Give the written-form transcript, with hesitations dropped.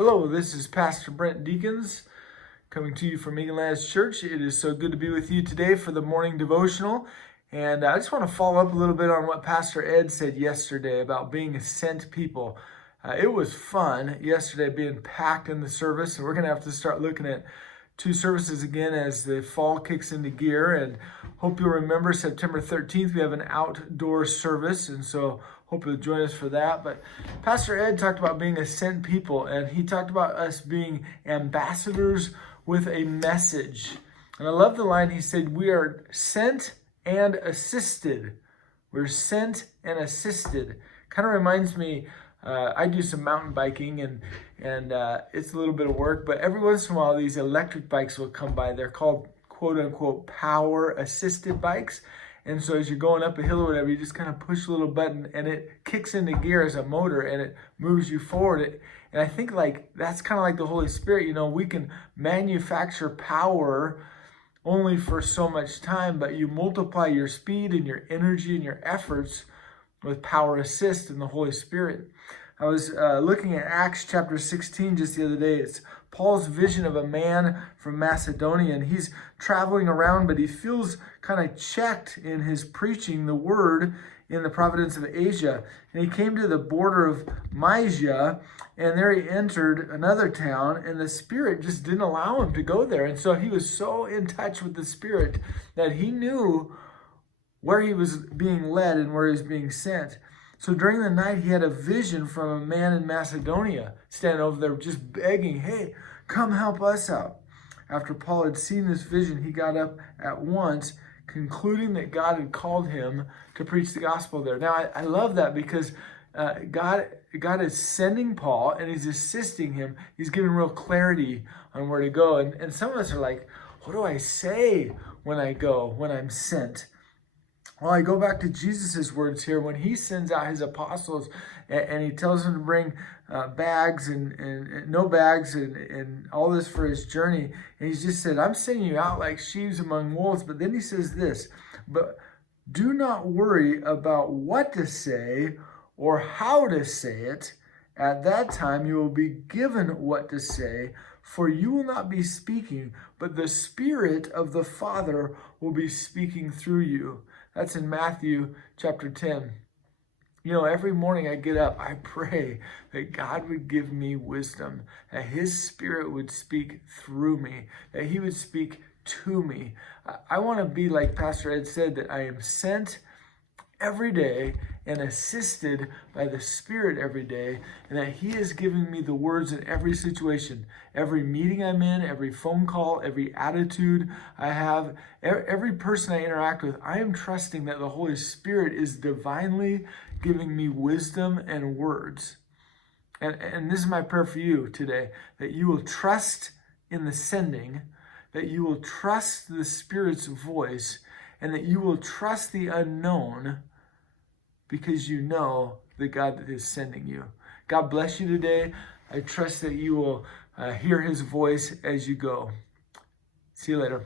Hello, this is Pastor Brent Deakins coming to you from Eaglelands Church. It is so good to be with you today for the morning devotional. And I just want to follow up a little bit on what Pastor Ed said yesterday about being a sent people. It was fun yesterday being packed in the service, and we're going to have to start looking at two services again as the fall kicks into gear. And hope you'll remember September 13th, we have an outdoor service. And so hope you'll join us for that. But Pastor Ed talked about being a sent people, and he talked about us being ambassadors with a message. And I love the line he said, we are sent and assisted. We're sent and assisted. Kind of reminds me, I do some mountain biking, and it's a little bit of work, but every once in a while these electric bikes will come by. They're called quote unquote power assisted bikes. And so as you're going up a hill or whatever, you just kind of push a little button and it kicks into gear as a motor and it moves you forward. And I think that's kind of like the Holy Spirit. You know, we can manufacture power only for so much time, but you multiply your speed and your energy and your efforts with power assist in the Holy Spirit. I was looking at Acts chapter 16 just the other day. It's Paul's vision of a man from Macedonia, and he's traveling around, but he feels kind of checked in his preaching the word in the province of Asia. And he came to the border of Mysia, and there he entered another town, and the Spirit just didn't allow him to go there. And so he was so in touch with the Spirit that he knew where he was being led and where he was being sent. So during the night, he had a vision from a man in Macedonia standing over there just begging, hey, come help us out. After Paul had seen this vision, he got up at once, concluding that God had called him to preach the gospel there. Now, I love that because God is sending Paul and he's assisting him. He's giving real clarity on where to go. And some of us are like, what do I say when I go, when I'm sent? Well, I go back to Jesus' words here when he sends out his apostles and he tells them to bring bags and no bags and all this for his journey. And he's just said, I'm sending you out like sheep among wolves. But then he says this, but do not worry about what to say or how to say it. At that time you will be given what to say, for you will not be speaking, but the Spirit of the Father will be speaking through you. That's in Matthew chapter 10. You know, every morning I get up, I pray that God would give me wisdom, that his Spirit would speak through me, that he would speak to me. I want to be like Pastor Ed said, that I am sent every day and assisted by the Spirit every day, and that he is giving me the words in every situation, every meeting I'm in, every phone call, every attitude I have, every person I interact with. I am trusting that the Holy Spirit is divinely giving me wisdom and words. And this is my prayer for you today, that you will trust in the sending, that you will trust the Spirit's voice, and that you will trust the unknown because you know the God that is sending you. God bless you today. I trust that you will hear his voice as you go. See you later.